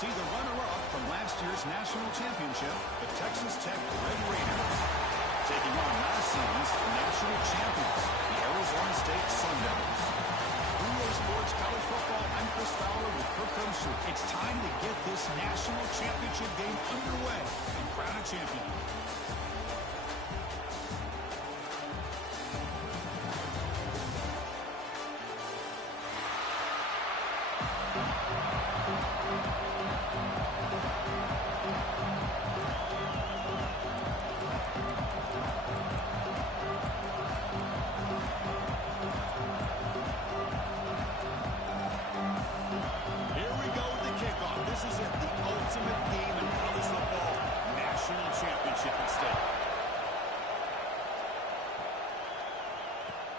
see the runner-up from last year's national championship, the Texas Tech Red Raiders, taking on last season's national champions, the Arizona State Sun Devils. EA Sports College Football, I'm Chris Fowler with Kirk Herbstreit. It's time to get this national championship game underway and crown a champion.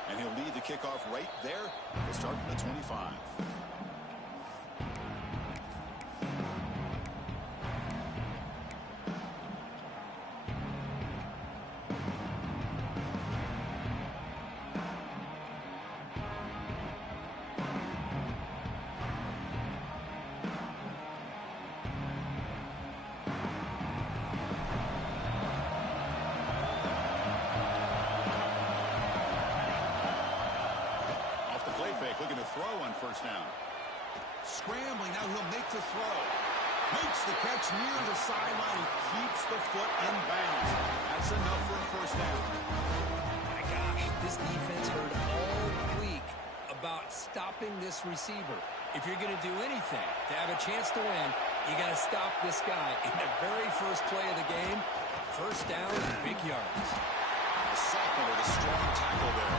And he'll lead the kickoff right there. We'll start at the 25. Looking to throw on first down. Scrambling, now he'll make the throw. Makes the catch near the sideline and keeps the foot in bounds. That's enough for a first down. My gosh, this defense heard all week about stopping this receiver. If you're going to do anything to have a chance to win, you got to stop this guy. In the very first play of the game, first down, big yards. The sophomore with a strong tackle there.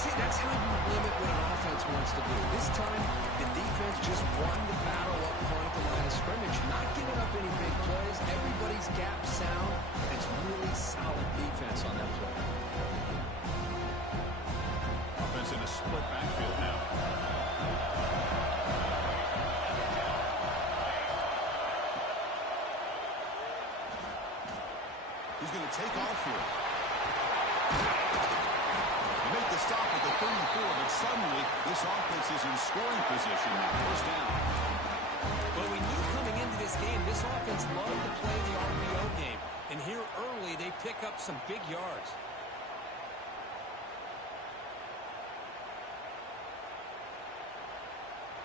See, that's how you limit what an offense wants to do. This time, the defense just won the battle up front at the line of scrimmage, not giving up any big plays. Everybody's gap sound. It's really solid defense on that play. Offense in a split backfield now. He's going to take off here. Make the stop at the 34, but suddenly this offense is in scoring position now. First down. Well, we knew coming into this game, this offense loved to play the RPO game. And here early, they pick up some big yards.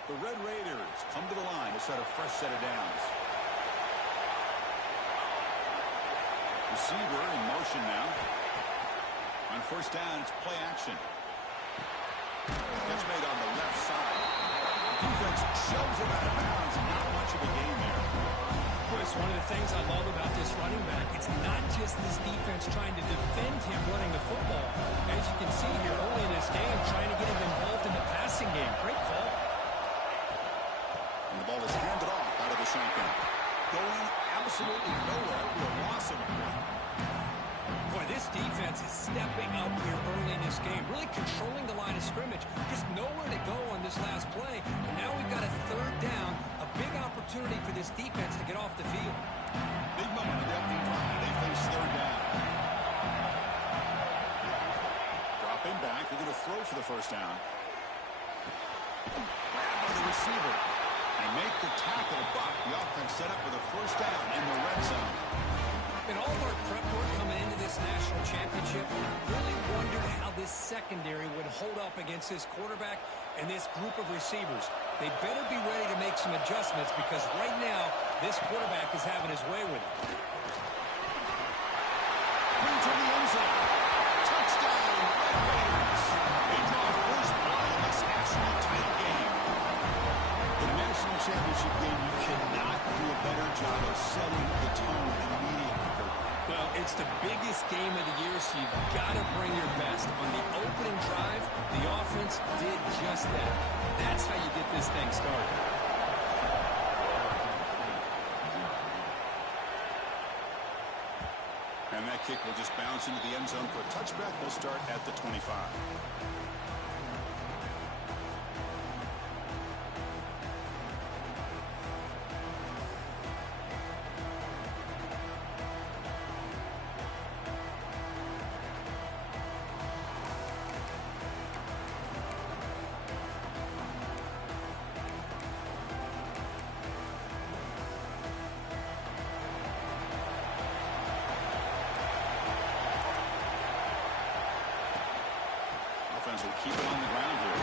The Red Raiders come to the line to set a fresh set of downs. Receiver in motion now. On first down, it's play action. Catch made on the left side. The defense shoves him out of bounds. Not much of a gain there. Chris, one of the things I love about this running back, it's not just this defense trying to defend him running the football. As you can see here early in this game, trying to get him involved in the passing game. Great call. And the ball is handed off out of the shotgun. Going absolutely nowhere with a loss of a point. Boy, this defense is stepping up here early in this game, really controlling the line of scrimmage. Just nowhere to go on this last play. And now we've got a third down, a big opportunity for this defense to get off the field. Big moment in the opening drive. They face third down. Dropping back. They're going to throw for the first down. Grab by the receiver. They make the tackle, but the offense set up with a first down in the red zone. In all of our prep work coming into this national championship, really wondered how this secondary would hold up against this quarterback and this group of receivers. They better be ready to make some adjustments because right now, this quarterback is having his way with it. Into the end zone. Touchdown, Red Raiders. They draw first blood in this national title game. The national championship game, you cannot do a better job of setting the tone immediately. Well, it's the biggest game of the year, so you've got to bring your best. On the opening drive, the offense did just that. That's how you get this thing started. And that kick will just bounce into the end zone for a touchback. They'll start at the 25. Browns will keep it on the ground here.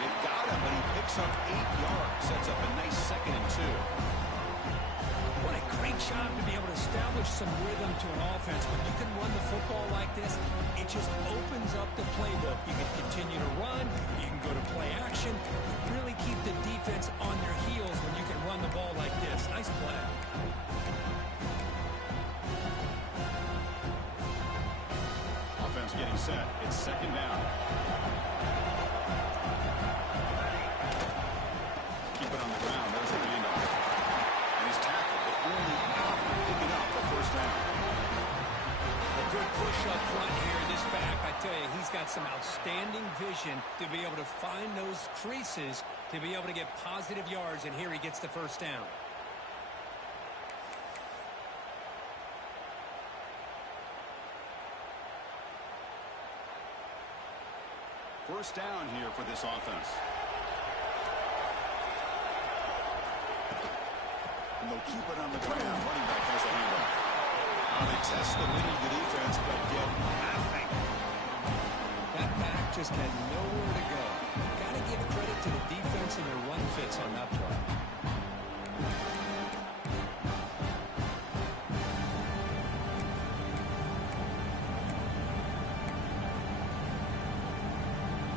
They've got him, but he picks up 8 yards. Sets up a nice 2nd and 2. What a great job to be able to establish some rhythm to an offense. When you can run the football like this, it just opens up the playbook. You can continue to run. You can go to play action. You really keep the defense on their heels when you can run the ball like this. Nice play. Offense getting set. It's 2nd down. Keep it on the ground. There's a handoff. And he's tackled, but only out picking up the 1st down. A good push up front here. This back, I tell you, he's got some outstanding vision to be able to find those creases to be able to get positive yards, and here he gets the 1st down. First down here for this offense. And they'll keep it on the ground. Running back has the handoff. They test the middle of the defense, but get nothing. That back just had nowhere to go. Got to give credit to the defense and their run fits on that play.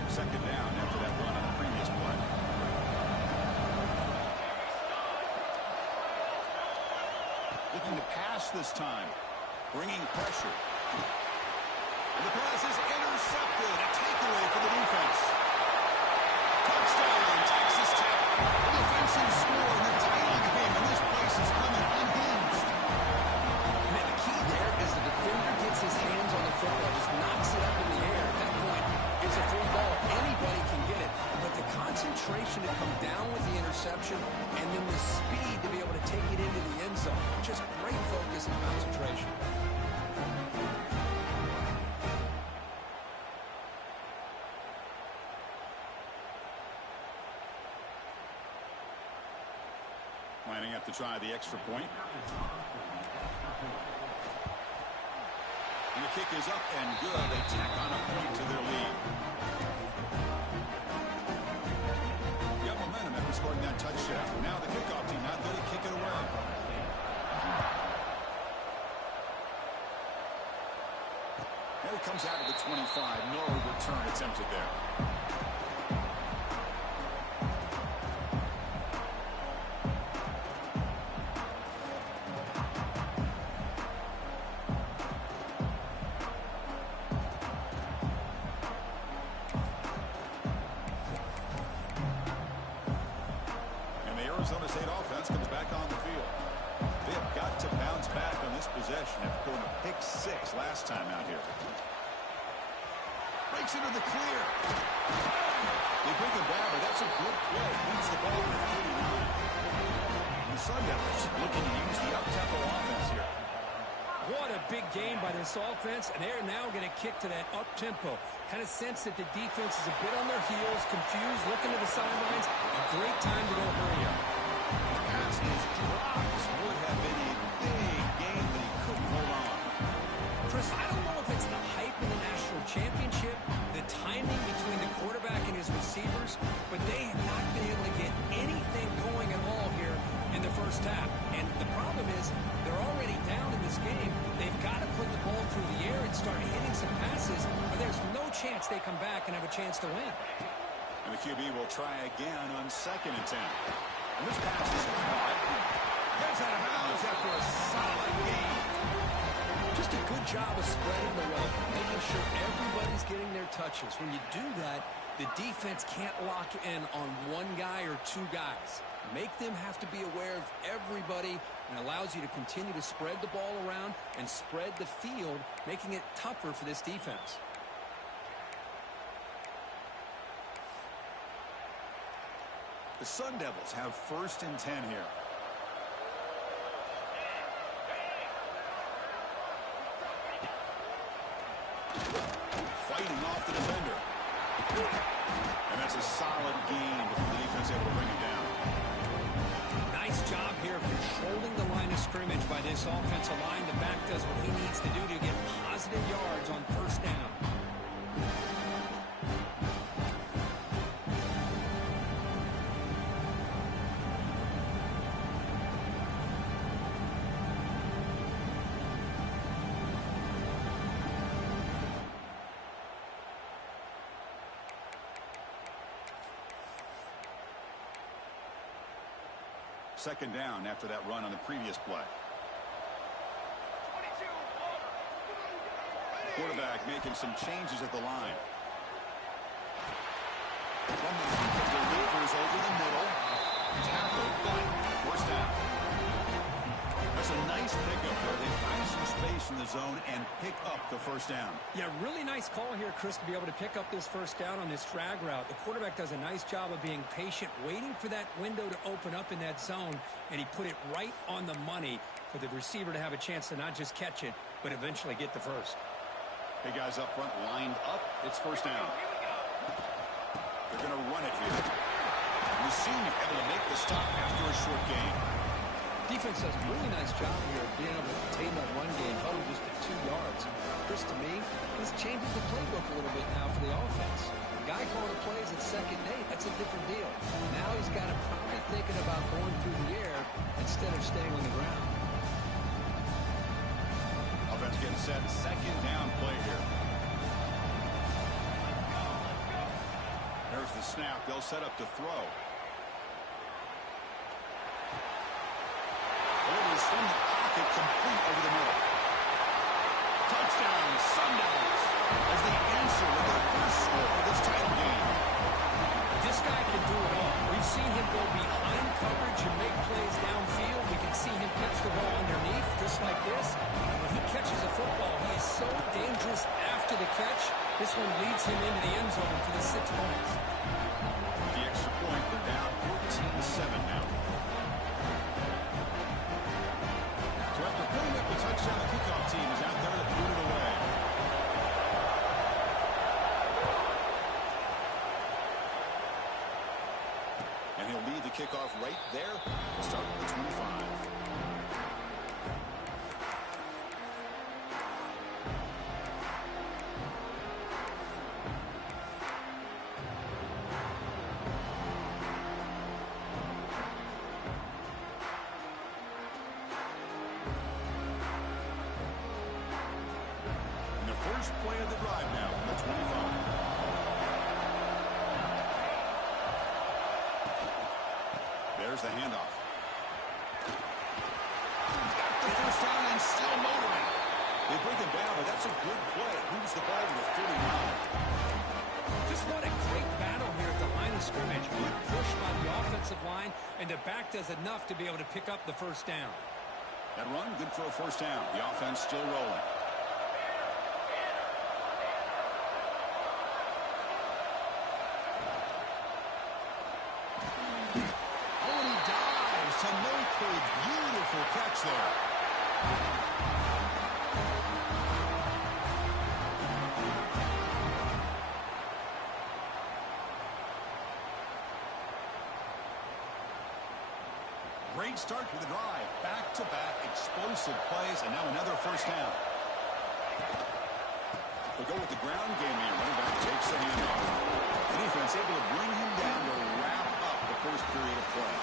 Second down after that run on the previous play. Looking to pass this time. Bringing pressure. And the pass is intercepted. A takeaway for the defense. Touchdown, Texas Tech. A defensive score in the title game. And this place is coming unhinged. And the key there is the defender gets his hands on the football, just knocks it up in the air. At that point, it's a free ball. Anybody can get it. But the concentration to come down with the interception and then the speed to be able to take it into the end zone. Just great focus and concentration. Lining up to try the extra point. And the kick is up and good. They tack on a point to their lead. Got momentum after scoring that touchdown. Now the kickoff team not going to kick it away. And it comes out of the 25. No return attempted there. Arizona State offense comes back on the field. They have got to bounce back on this possession after going to pick 6 last time out here. Breaks into the clear. They bring him down, but that's a good play. Leads the ball to 39. The Sun Devils looking to use the up-tempo offense here. What a big game by this offense, and they're now going to kick to that up-tempo. Kind of sense that the defense is a bit on their heels, confused, looking to the sidelines. A great time to go hurry up. The pass is dropped. Would have been a big game, but he couldn't hold on. Chris, I don't know if it's the hype in the national championship, the timing between the quarterback and his receivers, but they have not been able to get anything going at all here in the first half. And the problem is they're already down in this game. They've got to put the ball through the air and start hitting some passes, or there's no chance they come back and have a chance to win. And the QB will try again on 2nd and 10. And this pass is caught. Gets out of bounds after a solid game. Just a good job of spreading the wealth, making sure everybody's getting their touches. When you do that, the defense can't lock in on one guy or 2 guys. Make them have to be aware of everybody, and allows you to continue to spread the ball around and spread the field, making it tougher for this defense. The Sun Devils have 1st and 10 here. Fighting off the defender. And that's a solid gain before the defense able to bring him down. Nice job here controlling the line of scrimmage by this offensive line. The back does what he needs to do to get positive yards on 1st down. second down after that run on the previous play. Quarterback making some changes at the line. From the delivers over the middle. Tackle, but first down. That's a nice pickup there. They find some space in the zone and pick up the first down. Yeah, really nice call here, Chris, to be able to pick up this first down on this drag route. The quarterback does a nice job of being patient, waiting for that window to open up in that zone, and he put it right on the money for the receiver to have a chance to not just catch it, but eventually get the first. Hey, guys up front lined up. It's first down. They're going to run it here. Mussini able to make the stop after a short gain. Defense does a really nice job here of being able to contain that run game, held just at 2 yards. Chris, to me, this changes the playbook a little bit now for the offense. The guy calling the plays at second and 8, that's a different deal. Now he's got to probably thinking about going through the air instead of staying on the ground. Offense getting set. Second down play here. There's the snap. They'll set up to throw. Orders from the pocket, complete over the middle. Touchdown, Sundowns, as they answer with their first score of this title game. This guy can do it all. We've seen him go behind coverage and make plays downfield. We can see him catch the ball underneath, just like this. When he catches a football, he is so dangerous after the catch. This one leads him into the end zone for the 6 points. The extra point, they're down 14-7 now. So after putting up the touchdown, the kickoff team is out there to put it away. And he'll leave the kickoff right there. We'll start with the 25. First play of the drive now from the 25. There's the handoff. Got the first down and still motoring. They bring him down, but that's a good play. Moves the ball to the 49. Just what a great battle here at the line of scrimmage. Good push by the offensive line, and the back does enough to be able to pick up the first down. That run, good for a first down. The offense still rolling. Beautiful catch there. Great start to the drive. Back-to-back explosive plays, and now another first down. They'll go with the ground game here. Running back takes the handoff. The defense able to bring him down to wrap up the first period of play.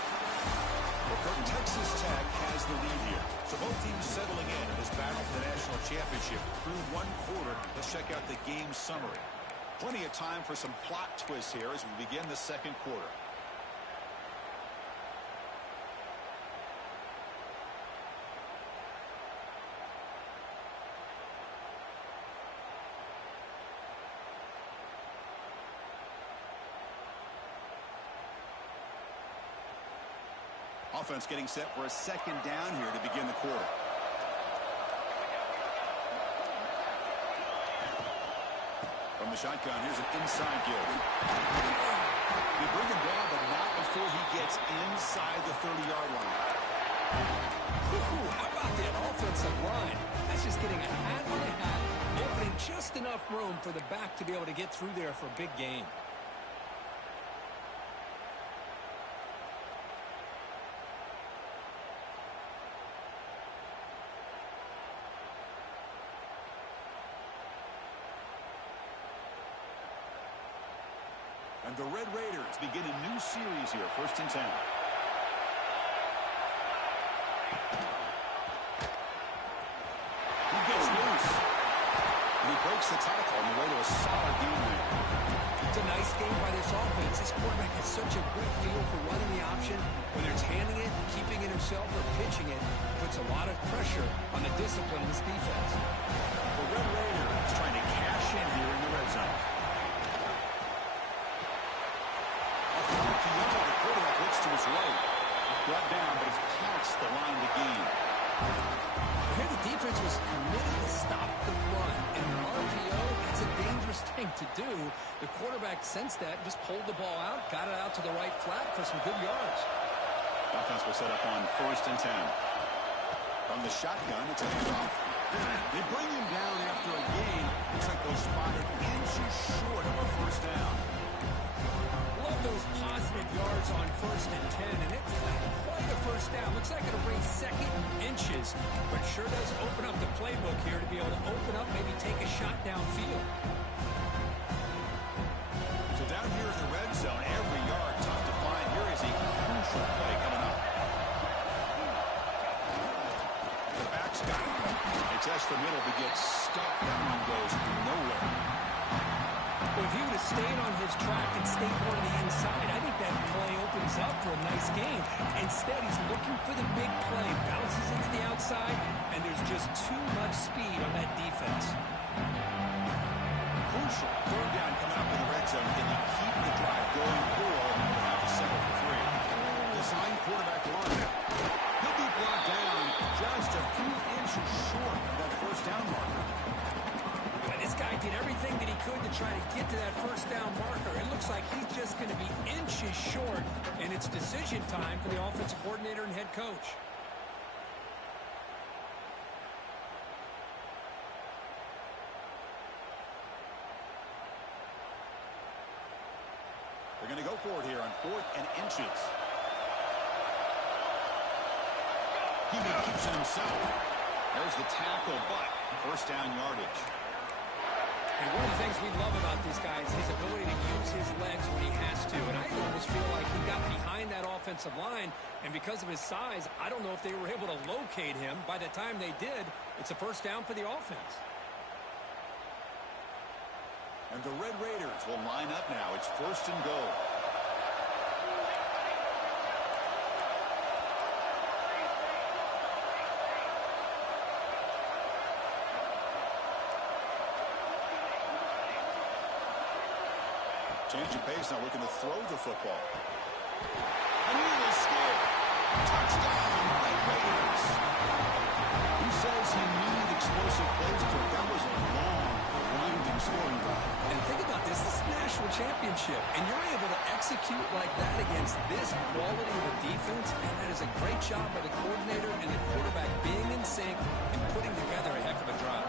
Texas Tech has the lead here. So both teams settling in this battle for the national championship through one quarter. Let's check out the game summary. Plenty of time for some plot twists here as we begin the second quarter. Offense getting set for a second down here to begin the quarter. From the shotgun, here's an inside give. They bring him down, but not before he gets inside the 30-yard line. Ooh, how about that offensive line? That's just getting a hat on a hat, opening just enough room for the back to be able to get through there for a big gain. And the Red Raiders begin a new series here, 1st and 10. He gets loose. And he breaks the tackle on the way to a solid game there. It's a nice game by this offense. This quarterback has such a good feel for running the option. Whether it's handing it, keeping it himself, or pitching it, puts a lot of pressure on the discipline of this defense. The Red Raiders trying to cash in here in the red zone. The quarterback looks to his right. Brought down, but he's past the line to gain. Here the defense was committed to stop the run. And an RPO, it's a dangerous thing to do. The quarterback sensed that, just pulled the ball out, got it out to the right flat for some good yards. Offense will set up on 1st and 10. From the shotgun, it's a handoff. They bring him down after a gain. Looks like they'll spot it inches short of a first down. Love those positive yards on 1st and 10, and it's quite a first down. Looks like it'll bring second inches, but sure does open up the playbook here to be able to open up, maybe take a shot downfield. So down here in the red zone, every yard tough to find. Here is a crucial play coming up. The back's got it. They test the middle, but gets stuck. That one goes nowhere. Well, if he would have stayed on his track and stayed more to the inside, I think that play opens up for a nice game. Instead, he's looking for the big play, bounces into the outside, and there's just too much speed on that defense. Crucial. Third down coming up in the red zone. Can you keep the drive going, or have to settle for 3? Design quarterback run. He'll be brought down just a few inches short of that first down marker. But this guy did everything that he could to try to get to that first down marker. It looks like he's just going to be inches short, and it's decision time for the offensive coordinator and head coach. They're going to go for it here on 4th and inches. He keeps it himself. There's the tackle, but first down yardage. And one of the things we love about this guy is his ability to use his legs when he has to. And I almost feel like he got behind that offensive line, and because of his size, I don't know if they were able to locate him. By the time they did, it's a first down for the offense. And the Red Raiders will line up now. It's 1st and goal. Change of pace, now looking to throw the football. And he will score. Touchdown, Red Raiders. He says he needed explosive plays, but that was a long, winding scoring drive. And think about this is a national championship, and you're able to execute like that against this quality of a defense, and that is a great job by the coordinator and the quarterback being in sync and putting together a heck of a drive.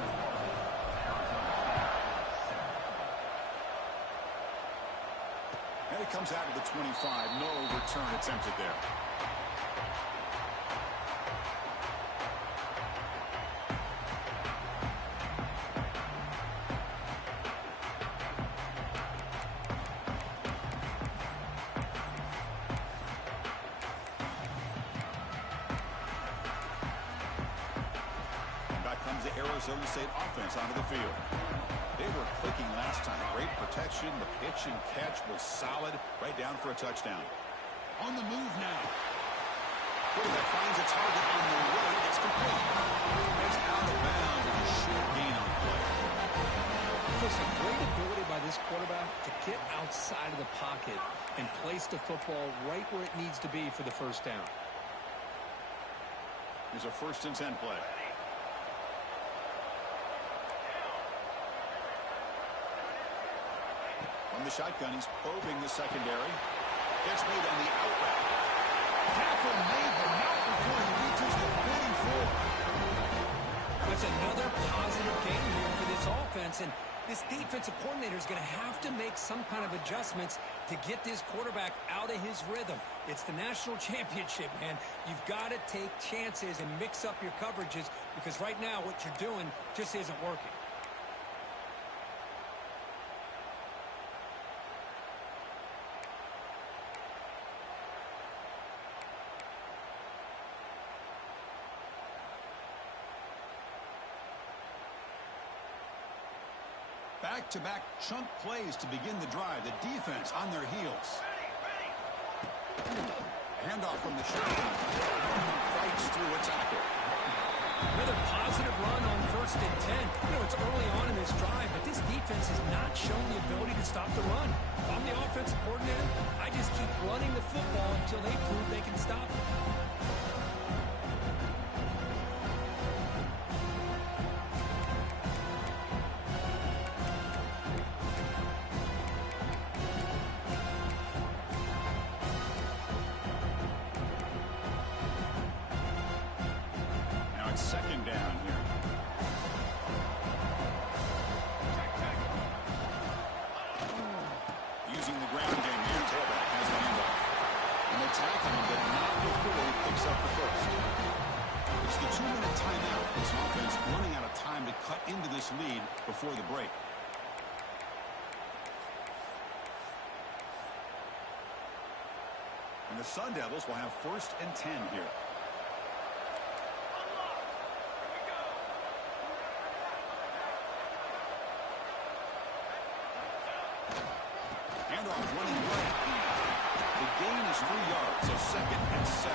And it comes out of the 25. No return attempted there. And back comes the Arizona State offense onto the field. They were clicking last time. Great protection. The pitch and catch was solid. Right down for a touchdown. On the move now. Quarterback finds a target on the right. It's complete. It's out of bounds and a short gain on play. Listen, great ability by this quarterback to get outside of the pocket and place the football right where it needs to be for the first down. Here's a 1st and 10 play. From the shotgun, he's probing the secondary. Gets made on the out route. Tackle made, but not before he reaches the 44. That's another positive game here for this offense, and this defensive coordinator is going to have to make some kind of adjustments to get this quarterback out of his rhythm. It's the national championship, man. You've got to take chances and mix up your coverages because right now what you're doing just isn't working. Back-to-back chunk plays to begin the drive. The defense on their heels. Handoff from the shotgun. Fights through a tackle. Another positive run on 1st and 10. You know, it's early on in this drive, but this defense has not shown the ability to stop the run. If I'm the offensive coordinator, I just keep running the football until they prove they can stop it. Second down here. Using the ground game here, tailback has the handoff. And they tackle him, but not before he picks up the first. It's the 2-minute timeout. This offense running out of time to cut into this lead before the break. And the Sun Devils will have 1st and 10 here. Handoff running right. The gain is 3 yards, so 2nd and 7.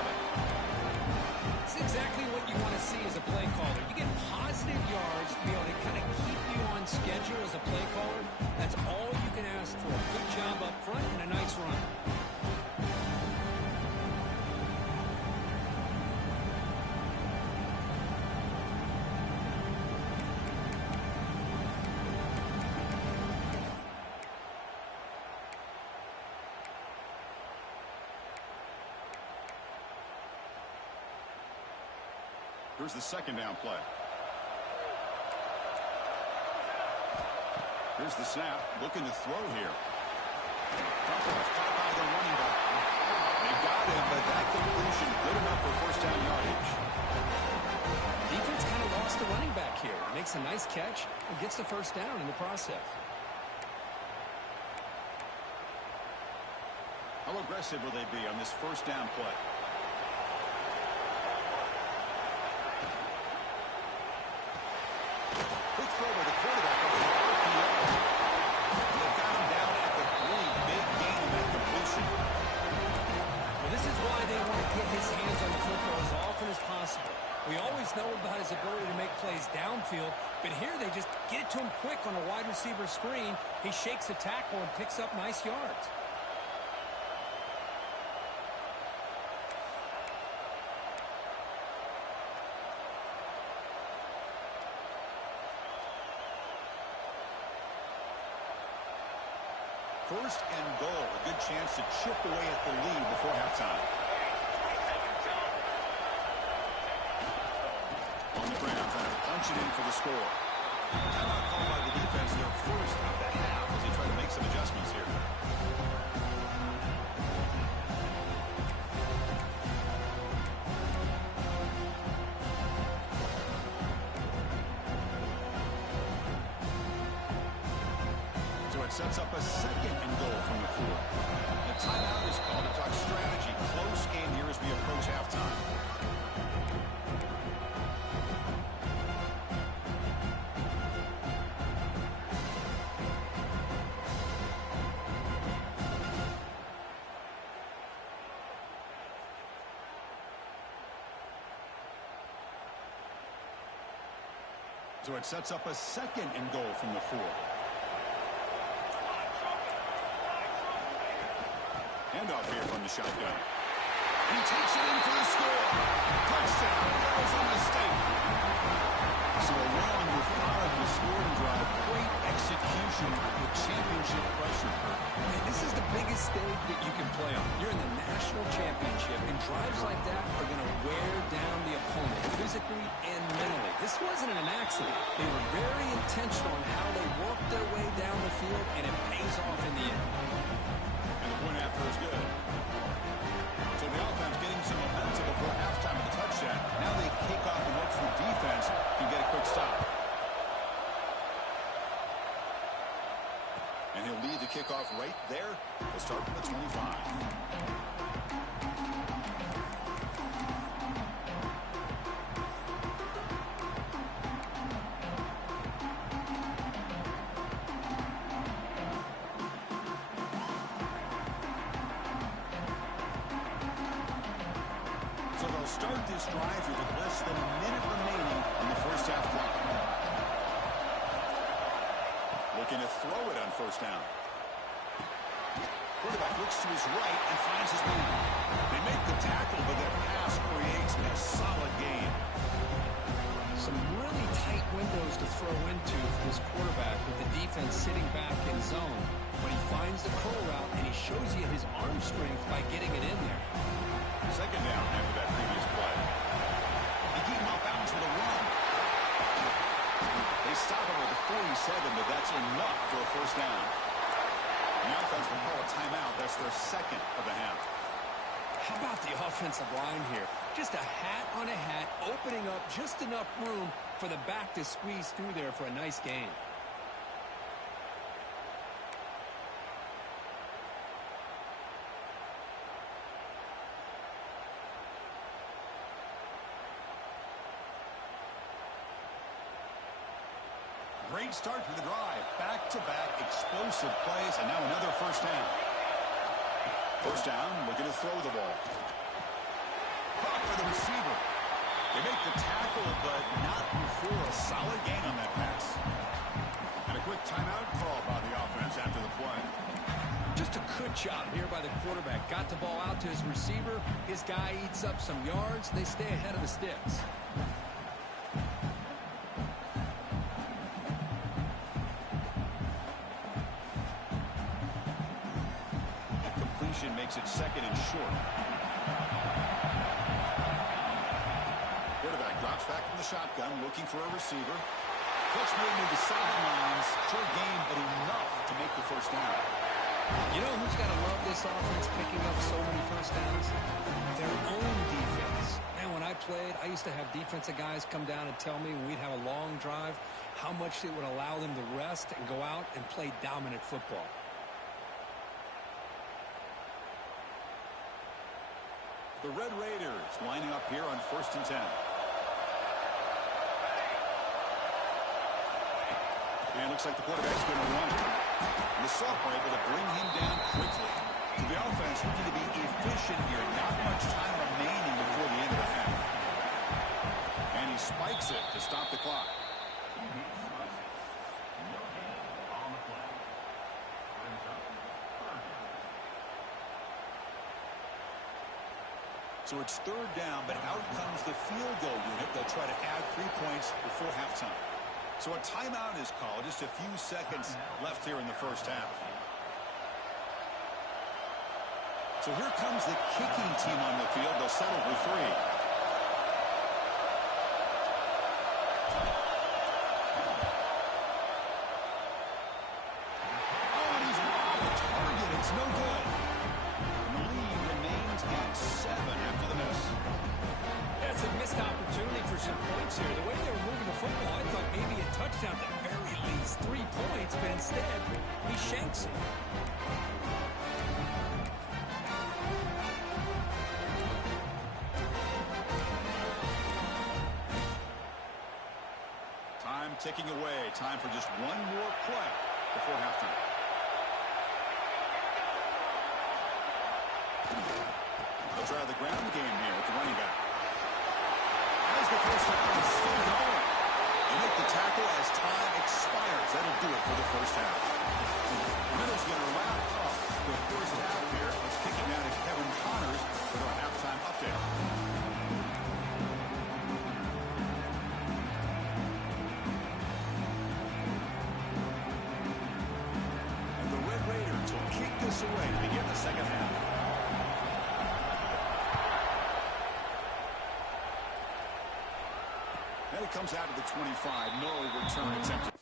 It's exactly what you want to see as a play caller. You get positive yards to be able to kind of keep you on schedule as a play caller. That's all you can ask for. Good job up front and a nice run. Here's the 2nd down play. Here's the snap. Looking to throw here. Caught by the running back. They got him, but that completion good enough for 1st down yardage. Defense kind of lost the running back here. Makes a nice catch and gets the 1st down in the process. How aggressive will they be on this 1st down play? Quick throw by the quarterback up the RPO. They've got him down at the 3. Big gain in that completion. Well, this is why they want to get his hands on the football as often as possible. We always know about his ability to make plays downfield, but here they just get it to him quick on a wide receiver screen. He shakes the tackle and picks up nice yards. First and goal. A good chance to chip away at the lead before halftime. On the ground, trying to punch it in for the score. Timeout called by the defense, their first of the half as they try to make some adjustments here. Sets up a 2nd and goal from the 4. The timeout is called to talk strategy. Close game here as we approach halftime. So it sets up a 2nd and goal from the 4. Handoff here from the shotgun. He takes it in for the score. Touchdown, Arizona State. So a run with 5 to scoring drive. Great execution with championship pressure. Man, this is the biggest stage that you can play on. You're in the national championship, and drives like that are going to wear down the opponent physically and mentally. This wasn't an accident. They were very intentional on how they worked their way down the field, and it pays off in the end. And the point after is good. So the offense getting some momentum before halftime with the touchdown. Now they kick off and hope the defense can get a quick stop. And he'll lead the kickoff right there. We'll start from the 25. drive here with less than a minute remaining in the first half clock. Looking to throw it on first down. Quarterback looks to his right and finds his man. They make the tackle, but their pass creates a solid gain. Some really tight windows to throw into for this quarterback with the defense sitting back in zone. But he finds the curl route, and he shows you his arm strength by getting it in there. Second down after that previous play. They keep him off bounds with a run. They stop him at the 47, but that's enough for a first down. The offense will call a timeout. That's their second of the half. How about the offensive line here? Just a hat on a hat, opening up just enough room for the back to squeeze through there for a nice gain. Great start to the drive. Back-to-back explosive plays, and now another first down. First down, looking to throw the ball. Caught for the receiver. They make the tackle, but not before a solid gain on that pass. And a quick timeout call by the offense after the play. Just a good job here by the quarterback. Got the ball out to his receiver. His guy eats up some yards. They stay ahead of the sticks. Makes it second and short. Quarterback drops back from the shotgun, looking for a receiver. Clutch movement to the sidelines. Short gain, but enough to make the first down. You know who's got to love this offense picking up so many first downs? Their own defense. Man, when I played, I used to have defensive guys come down and tell me when we'd have a long drive how much it would allow them to rest and go out and play dominant football. The Red Raiders lining up here on 1st and 10. And looks like the quarterback's going to run it. And the sophomore able to bring him down quickly. So the offense looking to be efficient here. Not much time remaining before the end of the half. And he spikes it to stop the clock. So it's third down, but out comes the field goal unit. They'll try to add 3 points before halftime. So a timeout is called. Just a few seconds left here in the first half. So here comes the kicking team on the field. They'll settle for 3. Oh, and he's off target. It's no good. And the lead remains at 7 after the miss. That's a missed opportunity for some points here. The way they were moving the football, I thought maybe a touchdown at the very least. 3 points, but instead, he shanks it. Time ticking away. Time for just one more play before halftime. They'll try the ground game here with the running back. As the first down is still going. They make the tackle as time expires. That'll do it for the first half. Middle's going to wrap up the first half here. Let's kick it now to Kevin Connors with our halftime update. And the Red Raiders will kick this away to begin the second half. And it comes out to the 25. No return attempt.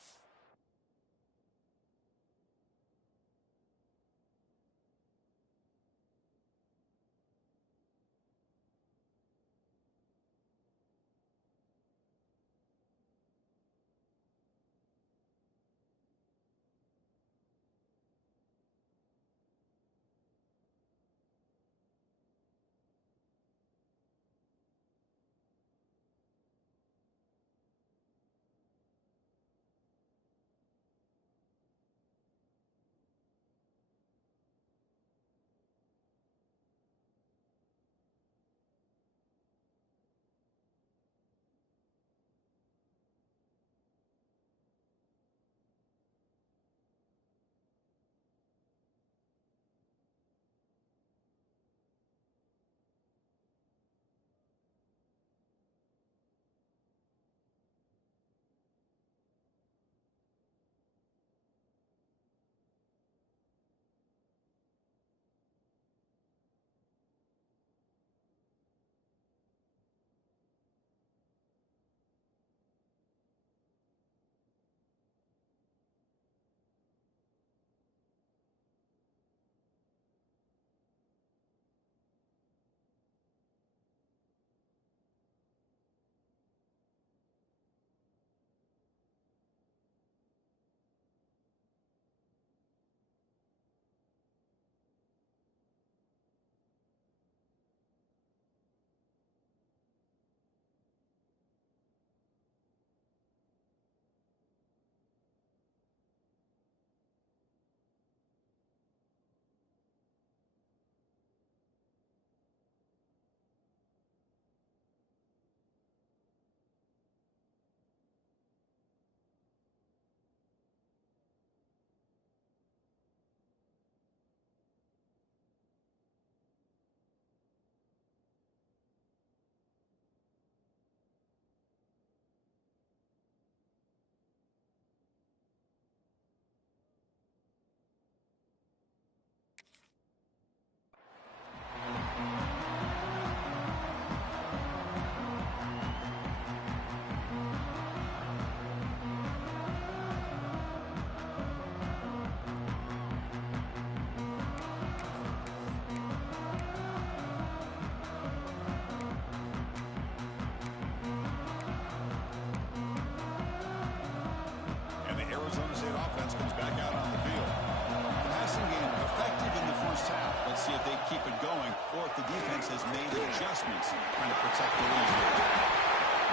and see if they keep it going or if the defense has made adjustments trying to protect the lead here.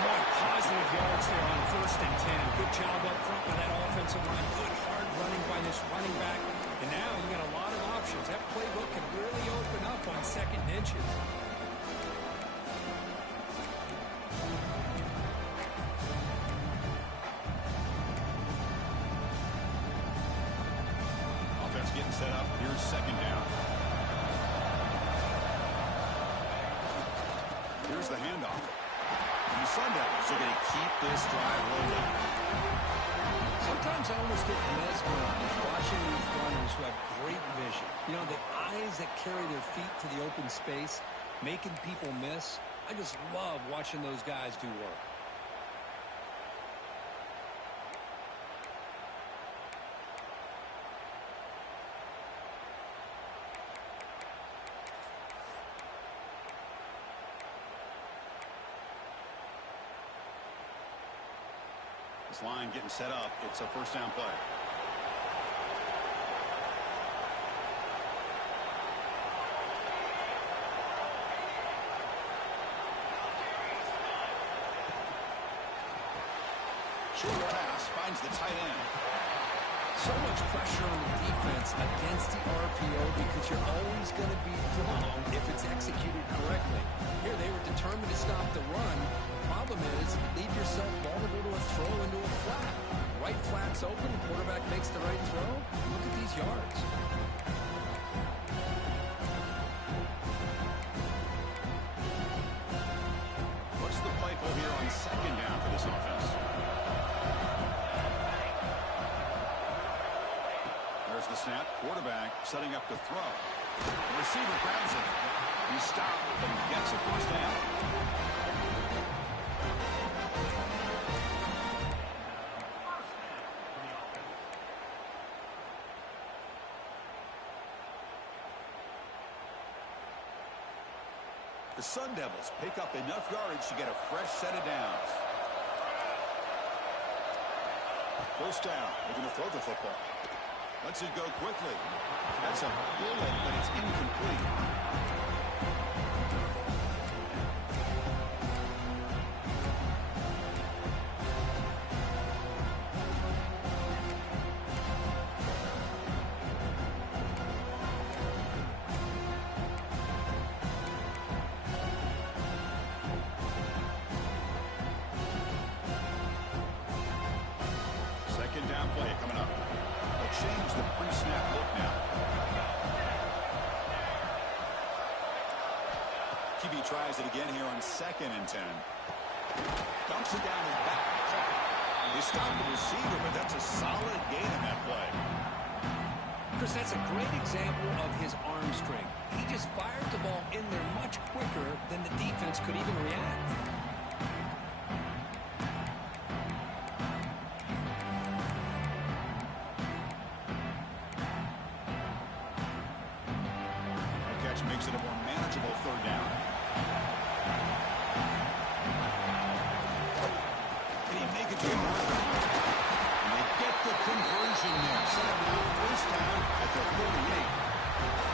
Boy, positive yards there on 1st and 10. Good job up front by that offensive line. Good hard running by this running back. And now you got a lot of options. That playbook can really open up on 2nd and inches. Offense getting set up. Here's 2nd down. Here's the handoff. The Sun Devils are going to keep this drive rolling. Sometimes I almost get mesmerized watching these runners who have great vision. You know, the eyes that carry their feet to the open space, making people miss. I just love watching those guys do work. This line getting set up. It's a 1st down play. Short pass finds the tight end. So much pressure on the defense against the RPO because you're always going to be wrong if it's executed correctly. Here they were determined to stop the run. Problem is, leave yourself vulnerable to a throw into a flat. Right flat's open, the quarterback makes the right throw. Look at these yards. What's the play call here on 2nd down for this offense? There's the snap. Quarterback setting up to throw. The receiver grabs it. He stopped, but he gets a 1st down. The Sun Devils pick up enough yardage to get a fresh set of downs. 1st down. They're going to throw the football. Lets it go quickly. That's a bullet, but it's incomplete. Second down play coming up. They'll change the pre-snap look now. QB tries it again here on 2nd and 10. Dumps it down his back. They stop the receiver, but that's a solid gain in that play. Chris, that's a great example of his arm strength. He just fired the ball in there much quicker than the defense could even react. Makes it a more manageable 3rd down. Can he make it to the marker? And they get the conversion there. Set up now 1st down at the 38.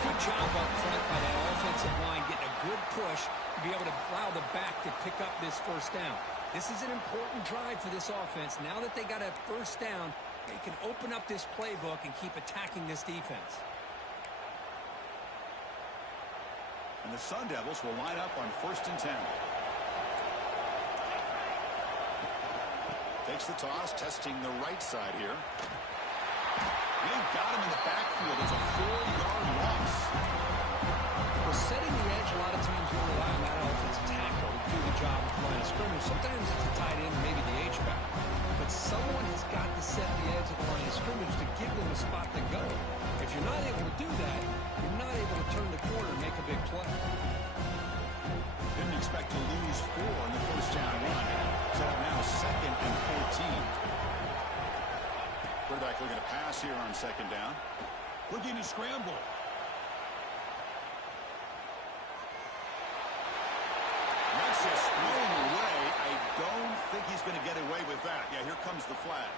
Good job up front by that offensive line, getting a good push to be able to allow the back to pick up this 1st down. This is an important drive for this offense. Now that they got a 1st down, they can open up this playbook and keep attacking this defense. And the Sun Devils will line up on 1st and 10. Takes the toss, testing the right side here. And got him in the backfield. It's a 4-yard loss. Well, setting the edge, a lot of times you'll rely on that offensive tackle to do the job at the line of scrimmage. Sometimes it's a tight end, maybe the H-back. But someone has got to set the edge of the line of scrimmage to give them a spot to go. If you're not able to do that, you're not able to turn the corner and make a big play. Didn't expect to lose 4 in the 1st down run. So now 2nd and 14. Quarterback looking to pass here on 2nd down. Looking to scramble. That's just thrown away. I don't think he's going to get away with that. Yeah, here comes the flag.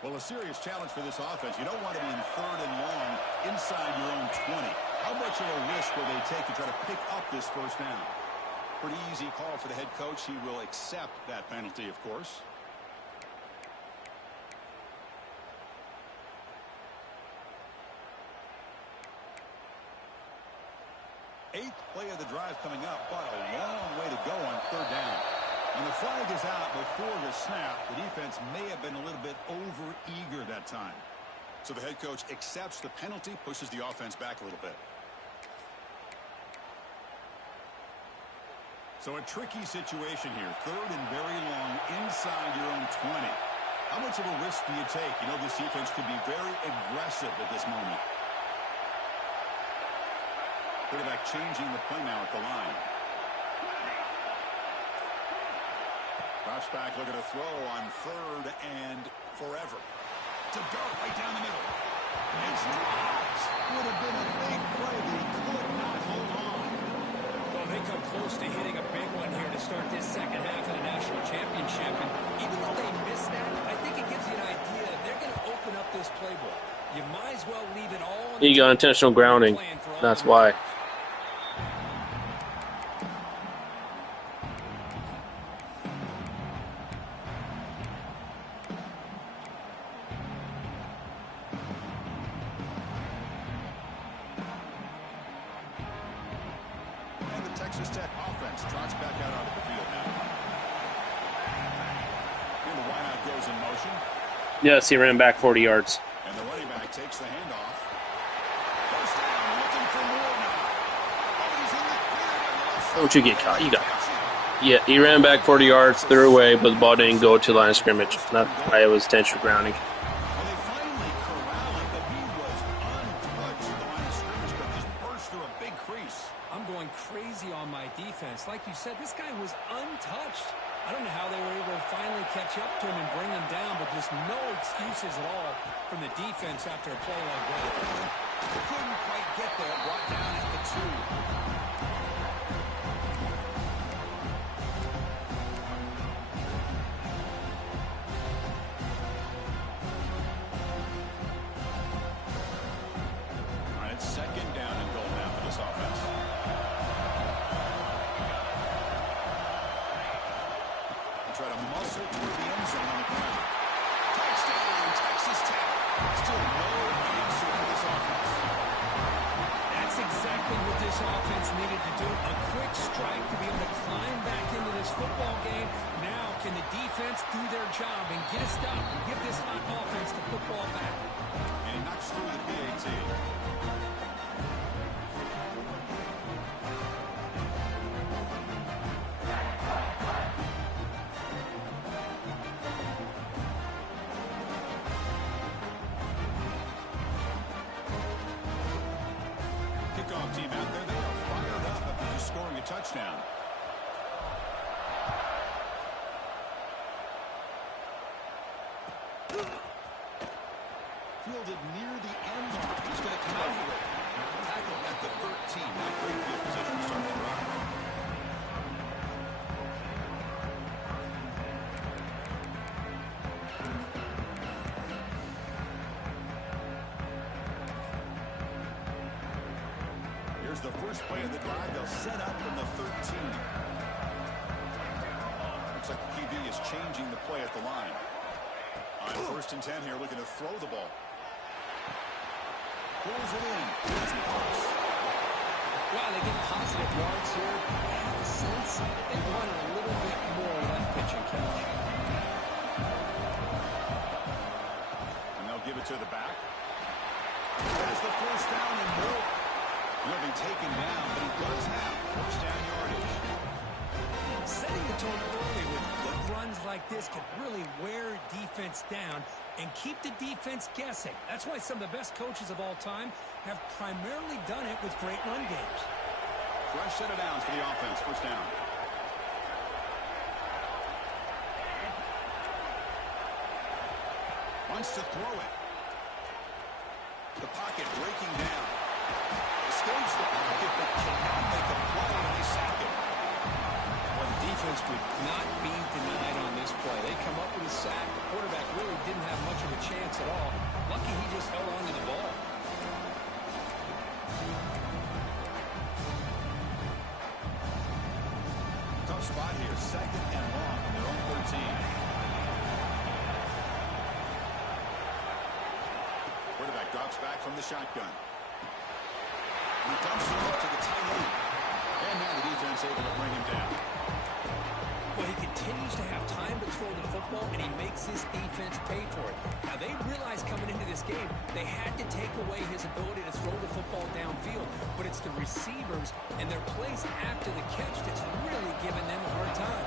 Well, a serious challenge for this offense. You don't want to be in 3rd and long inside your own 20. How much of a risk will they take to try to pick up this first down? Pretty easy call for the head coach. He will accept that penalty, of course. Eighth play of the drive coming up, but a long way to go on 3rd down. And the flag is out before the snap. The defense may have been a little bit over-eager that time. So the head coach accepts the penalty, pushes the offense back a little bit. So a tricky situation here. 3rd and very long inside your own 20. How much of a risk do you take? You know, this defense could be very aggressive at this moment. Quarterback changing the play now at the line. Drops back, looking to throw on 3rd and forever. To go right down the middle. It's dropped. Would have been a big play, but he could not hold on. Well, they come close to hitting a big one here to start this second half of the national championship. And even though they missed that, I think it gives you an idea. They're going to open up this playbook. You might as well leave it all. You got intentional grounding. That's why. Texas Tech offense trots back out onto the field now. And the wideout goes in motion. Yes, he ran back 40 yards. And the running back takes the handoff. Goes down, looking for more now. Oh, he's in the clear. Don't you get caught. You got caught. Yeah, he ran back 40 yards, threw away, but the ball didn't go to the line of scrimmage. That's why it was intentional grounding. Well, they finally corral him, but he was untouched at the line of scrimmage, but just burst through a big crease. I'm going crazy on my defense. Like you said, this guy was untouched. I don't know how they were able to finally catch up to him and bring him down, but just no excuses at all from the defense after a play like that. Couldn't quite get there. Brought down at the 2. Second down and goal now for this offense. They try to muscle through the end zone on the ground. Touchdown, Texas Tech. Still no answer for this offense. That's exactly what this offense needed to do. A quick strike to be able to climb back into this football game. Now can the defense do their job and get a stop and give this hot offense the football back? And he knocks through the PAT. Kickoff team out there. They are fired up after just scoring a touchdown. Fielded near the end line. He's going to come out with it. Tackle at the 13. Not great field position to start the drive. Here's the first play of the drive. They'll set up from the 13. Looks like the QB is changing the play at the line. On 1st and 10 here, looking to throw the ball. Pulls it in. Well, they get positive yards here. I have the sense they wanted a little bit more left pitch and catch. And they'll give it to the back. There's the first down and more. He'll be taken down, but he does have first down yardage. Setting the tone early with good runs like this can really wear defense down and keep the defense guessing. That's why some of the best coaches of all time have primarily done it with great run games. Fresh set of downs for the offense. First down. Wants to throw it. The pocket breaking down. Escapes the pocket, but cannot make a play, and they sack him. Well, the defense would not be denied on this play. They come up with a sack. The quarterback really didn't have much of a chance. spot here. 2nd and long from their own 13. Quarterback drops back from the shotgun. He dumps it off to the tight end. And now the defense able to bring him down. Well, he continues to have time to throw the football, and he makes his defense pay for it. Now, they realized coming into this game they had to take away his ability to throw the football downfield, but it's the receivers and their plays after the catch that's really giving them a hard time.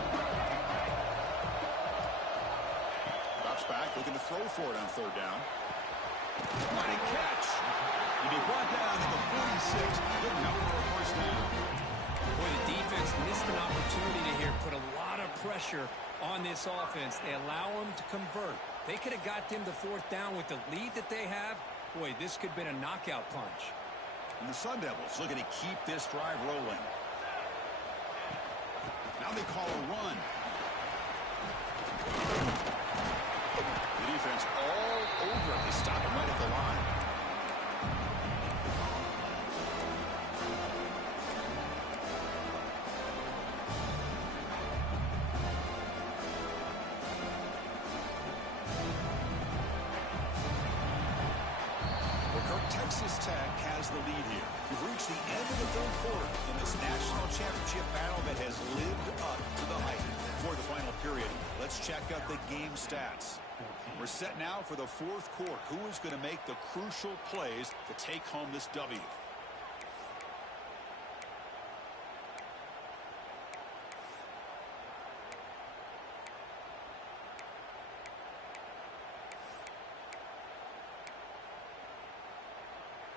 Drops back, looking to throw for it on 3rd down. Mighty catch. He'd be brought down to the 46. Good enough for a 1st down. Boy, the defense missed an opportunity to here put a lot of pressure on this offense. They allow them to convert. They could have got them to 4th down with the lead that they have. Boy, this could have been a knockout punch. And the Sun Devils looking to keep this drive rolling. Now they call a run. The defense all over it. They stop him right at the line. Texas Tech has the lead here. We've reached the end of the 3rd quarter in this national championship battle that has lived up to the hype. For the final period, let's check out the game stats. We're set now for the 4th quarter. Who is going to make the crucial plays to take home this W?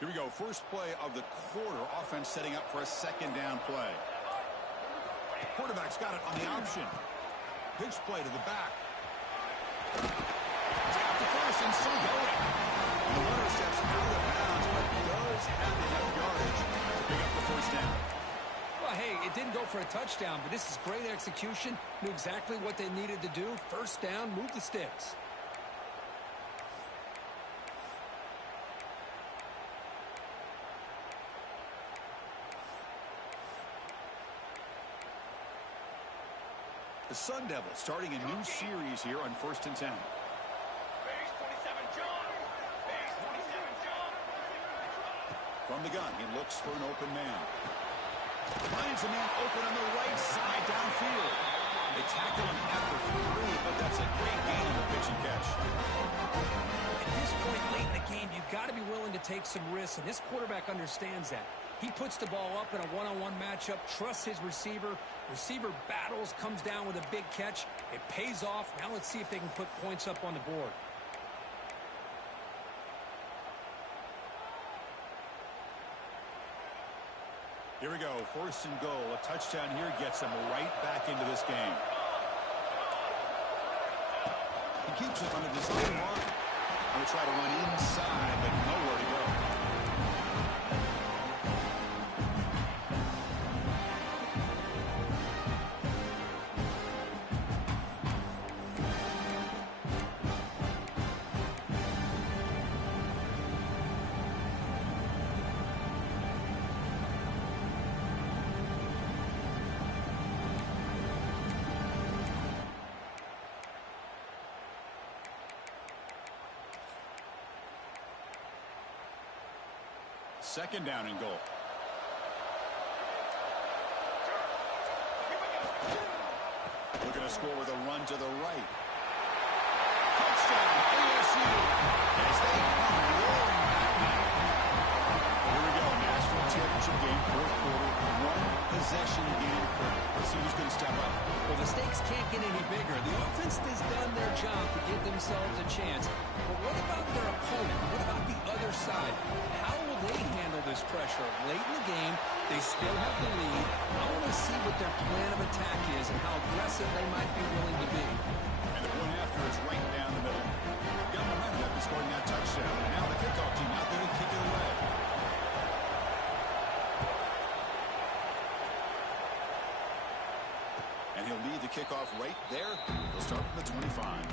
Here we go. First play of the quarter. Offense setting up for a 2nd down play. Quarterback's got it on the option. Pitch play to the back. Tap to first and still going. And the runner steps out of bounds, but does have enough yardage to pick up the 1st down. Well, hey, it didn't go for a touchdown, but this is great execution. Knew exactly what they needed to do. 1st down, move the sticks. The Sun Devils starting a new series here on 1st and 10. From the gun, he looks for an open man. Finds a man open on the right side downfield. They tackle him at the 3, but that's a great gain on the pitch and catch. At this point late in the game, you've got to be willing to take some risks, and this quarterback understands that. He puts the ball up in a one-on-one matchup, trusts his receiver. Receiver battles, comes down with a big catch. It pays off. Now let's see if they can put points up on the board. Here we go. 1st and goal. A touchdown here gets him right back into this game. He keeps it on the design line. Going to try to run inside, but nowhere to go. Second down and goal. Looking to score with a run to the right. Touchdown, ASU. As they come rolling back now. Here we go, national championship game, 4th quarter, 1-possession game. Let's see who's going to step up. Well, the stakes can't get any bigger. The offense has done their job to give themselves a chance. But what about their opponent? What about the other side? How will they handle this pressure? Late in the game, they still have the lead. I want to see what their plan of attack is and how aggressive they might be willing to be. And the point after is right down the middle. Got momentum after scoring that touchdown. And now the kickoff team out there to kick it away. And he'll lead the kickoff right there. He'll start from the 25.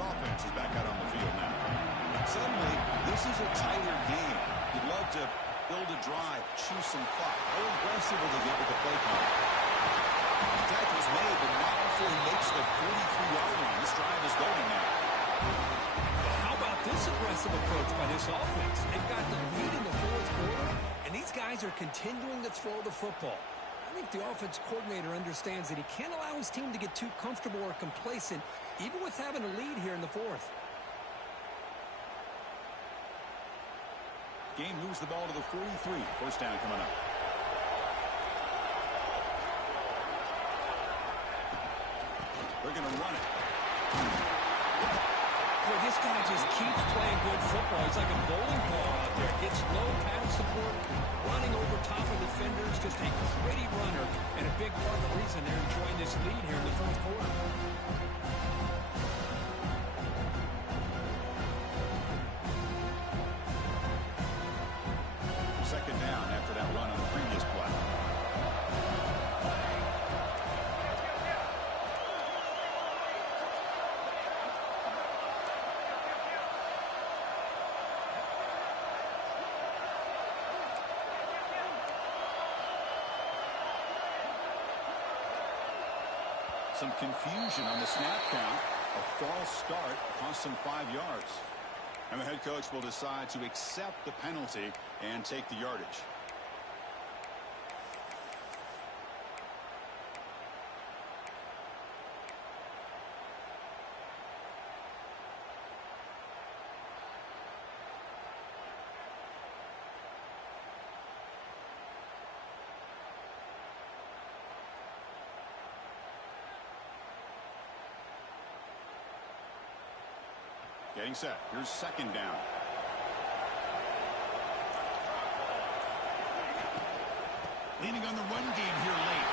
offense is back out on the field now. Suddenly, this is a tighter game. You'd love to build a drive, choose some clock. How aggressive will they get with the play call? The tackle's made, but not before he makes the 43-yard line. This drive is going now. How about this aggressive approach by this offense? They've got the lead in the fourth quarter, and these guys are continuing to throw the football. I think the offense coordinator understands that he can't allow his team to get too comfortable or complacent, even with having a lead here in the fourth. Game moves the ball to the 43. First down coming up. They're going to run it. Boy, this guy just keeps playing good football. He's like a bowling ball out there. Gets low pad support, running over top of defenders. Just a gritty runner, and a big part of the reason they're enjoying this lead here in the fourth quarter. Second down after that run on the previous play. Some confusion on the snap count. A false start cost him 5 yards. And the head coach will decide to accept the penalty and take the yardage. Getting set. Here's second down. Leaning on the run game here late.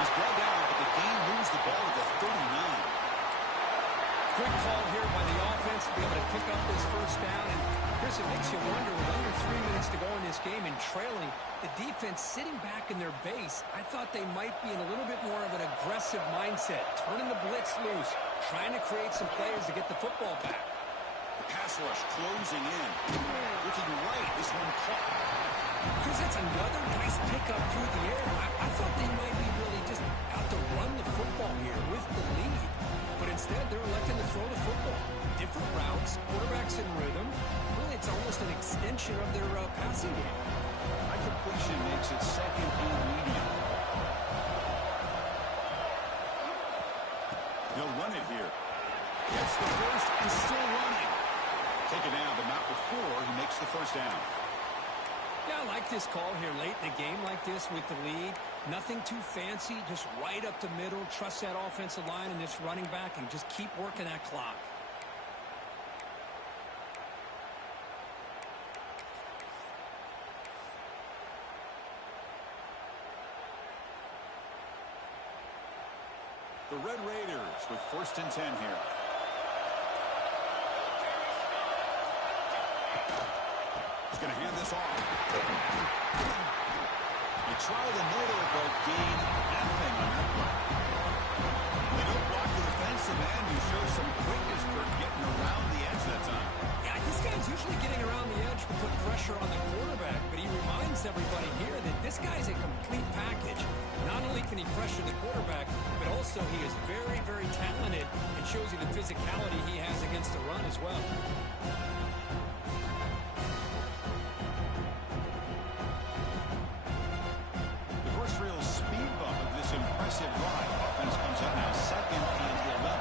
He's brought down, but the game moves the ball to the 39. Good call here by the offense to be able to pick up this first down. And Chris, it makes you wonder, with under 3 minutes to go in this game and trailing, the defense sitting back in their base, I thought they might be in a little bit more of an aggressive mindset, turning the blitz loose, trying to create some players to get the football back. The pass rush closing in. Looking right, this one caught. Chris, that's another nice pickup through the air. I thought they might be really just out to run the football here with the lead. But instead, they're electing to throw the football. Different routes, quarterbacks in rhythm. Really, it's almost an extension of their passing game. High completion makes it second and medium. He'll run it here. Gets the first and still running. Take it down, but not before he makes the first down. Yeah, I like this call here late in a game like this with the lead. Nothing too fancy, just right up the middle. Trust that offensive line and this running back and just keep working that clock. The Red Raiders with first and 10 here. He's going to hand this off. They try the middle, but gain nothing on that block. They don't block the defensive end. You show some quickness for getting around the edge that time. Yeah, this guy's usually getting around the edge to put pressure on the quarterback, but he reminds everybody here that this guy's a complete package. Not only can he pressure the quarterback, but also he is very, very talented and shows you the physicality he has against the run as well. The first real speed bump of this impressive drive. Offense comes up now second and 11.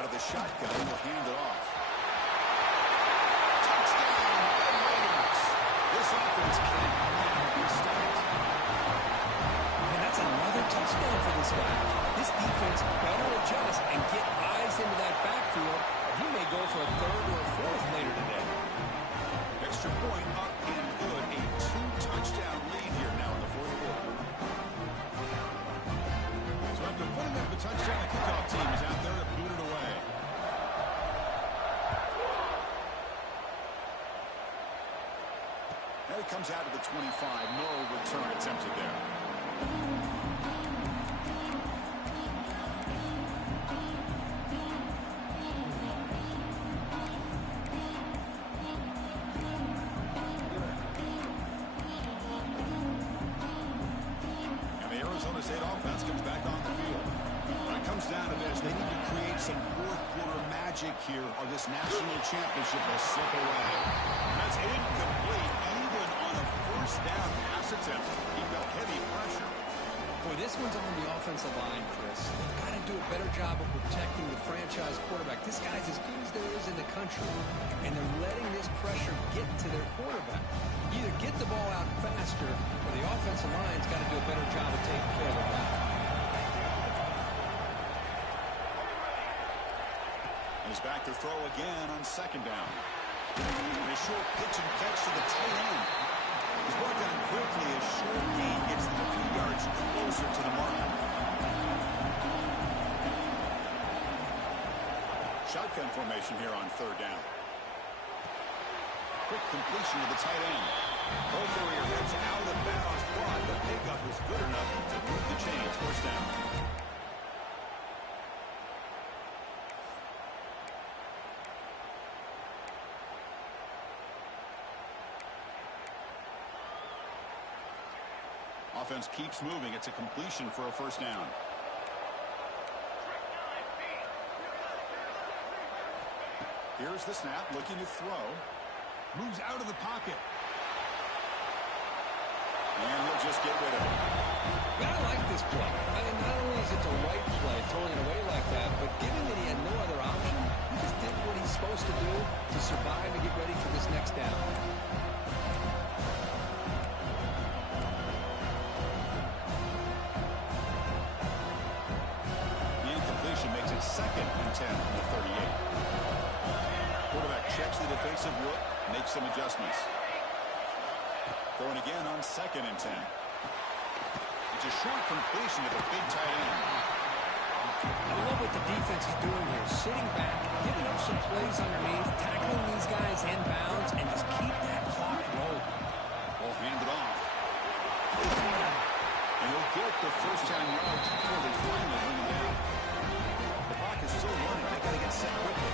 Out of the shotgun, will hand it off. Touchdown, Red Raiders. This offense cannot be stopped. And that's another touchdown for this guy. This defense better adjust and get eyes into that backfield, or he may go for a third or a fourth later today. Extra point up and good. A 2-touchdown lead here now in the fourth quarter. So after putting up the touchdown, the kickoff team is out there to boot it away. And it comes out to the 25. No return attempted there. Arizona State offense comes back on the field. When it comes down to this, they need to create some fourth-quarter magic here, or this national championship will slip away. That's incomplete, even on a first down pass attempt. He felt heavy pressure. Boy, this one's on the offensive line, Chris. They've got to do a better job of protecting the franchise quarterback. This guy's as good as there is in the country, and they're letting this pressure get to their quarterback. Either get the ball out faster, or the offensive line's got to do a better job of taking care of the ball. He's back to throw again on second down. A short pitch and catch to the tight end. He's brought down quickly. A short gain gets them a few yards closer to the mark. Shotgun formation here on third down. Quick completion to the tight end. Ball carrier heads out of bounds, but the pickup was good enough to move the chains. First down. Offense keeps moving. It's a completion for a first down. Here's the snap, looking to throw. Moves out of the pocket. And he'll just get rid of it. I like this play. I mean, not only is it the right play, throwing it away like that, but given that he had no other option, he just did what he's supposed to do to survive and get ready for this next down. Makes it second and 10 from the 38. Quarterback checks the defensive look, makes some adjustments. Throwing again on second and 10. It's a short completion to the big tight end. I love what the defense is doing here. Sitting back, giving up some plays underneath, tackling these guys inbounds, and just keep that clock rolling. Ball handed off. And he'll get the first 10 yards before they finally bring him down. Is still running. They got to get set quickly.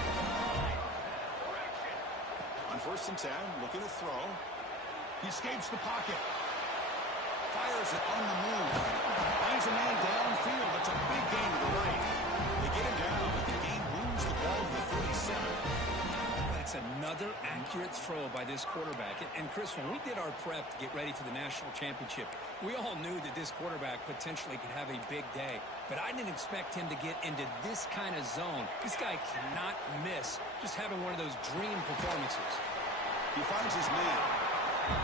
On first and 10, looking to throw. He escapes the pocket. Fires it on the move. Finds a man downfield. That's a big gain to the right. They get him down, but the game moves the ball to the 37. That's another accurate throw by this quarterback. And Chris, when we did our prep to get ready for the national championship, we all knew that this quarterback potentially could have a big day. But I didn't expect him to get into this kind of zone. This guy cannot miss just having one of those dream performances. He finds his man.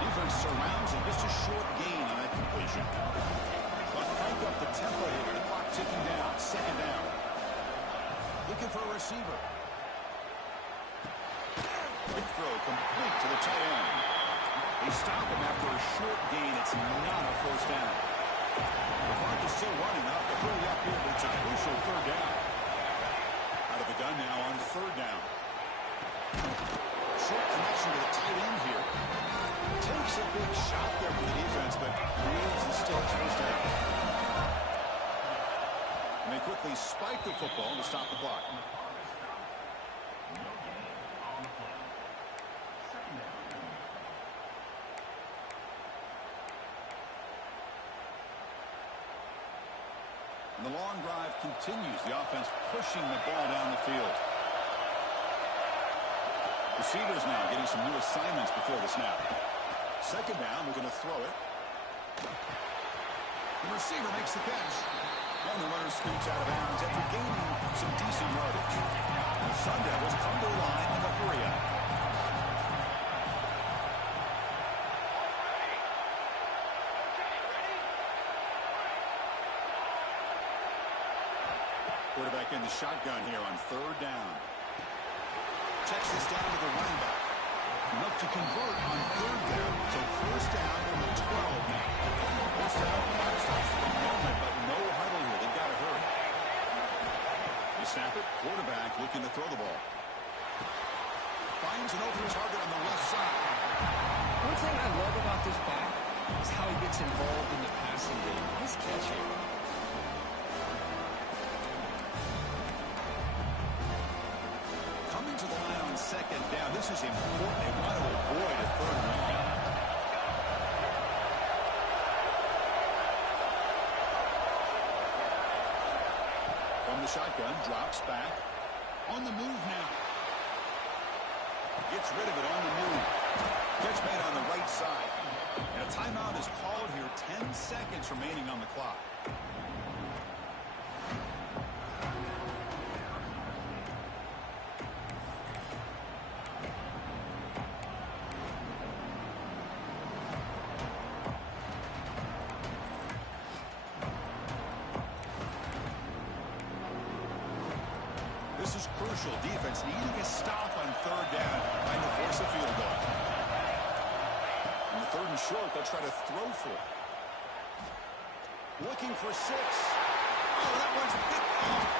Defense surrounds him. Just a short gain on that completion. But crank up the tempo here. The clock ticking down. Second down. Looking for a receiver. Quick throw complete to the tight end. They stop him after a short gain. It's not a first down. The clock is still running up. They're hurry up here, but it's a crucial third down. Out of the gun now on third down. Short connection to the tight end here. Takes a big shot there for the defense, but wields the sticks. First down. And they quickly spike the football to stop the clock. And the long drive continues. The offense pushing the ball down the field. Receivers now getting some new assignments before the snap. Second down, we're going to throw it. The receiver makes the catch. And the runner scoots out of bounds after gaining some decent yardage. The Sun Devils come to the line in a hurry-up. Quarterback in the shotgun here on third down. Checks this down to the running back. Enough to convert on third down. So first down from the 12 now. First down, clock stops for a moment, but no huddle here. They've got to hurry. They snap it. Quarterback looking to throw the ball. Finds an open target on the left side. Once thing I love about this back is how he gets involved in the passing game. Nice catch here. Coming to the line on second down. This is important. They want to avoid a third and long. From the shotgun, drops back. On the move now. Gets rid of it on the move. Catch made on the right side. And a timeout is called here. 10 seconds remaining on the clock. This is crucial. Defense needing a stop on third down, trying to force a field goal. On the third and short, they'll try to throw for it. Looking for 6. Oh, that one's picked off.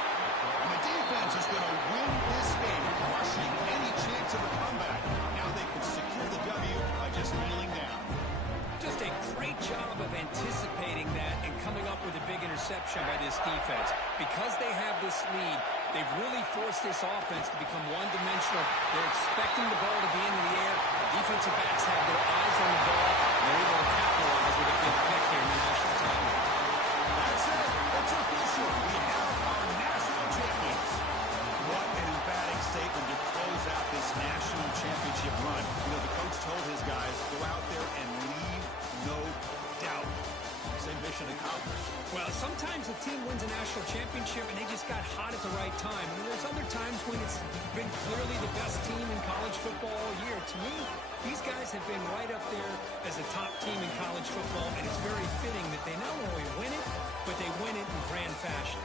And the defense is going to win this game, crushing any chance of a comeback. Now they can secure the W by just kneeling down. Just a great job of anticipating that and coming up with a big interception by this defense. Because they have this lead, they've really forced this offense to become one-dimensional. They're expecting the ball to be in the air. The defensive backs have their eyes on the ball, and they're able to capitalize with a big pick here in the national title. That's it. It's official. We have our national champions. What an emphatic statement to close out this national championship run. You know, the coach told his guys, go out there and leave no doubt. Same mission accomplished. Well, sometimes a team wins a national championship and they just got hot at the right time. And there's other times when it's been clearly the best team in college football all year. To me, these guys have been right up there as a top team in college football, and it's very fitting that they not only win it, but they win it in grand fashion.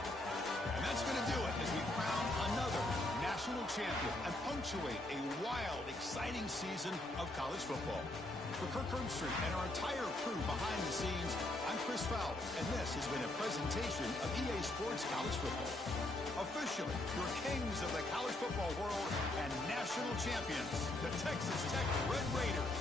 And that's going to do it as we crown another national champion and punctuate a wild, exciting season of college football. For Kirk Herbstreit and our entire crew behind the scenes, I'm Chris Fowler, and this has been a presentation of EA Sports College Football. Officially, your kings of the college football world and national champions, the Texas Tech Red Raiders.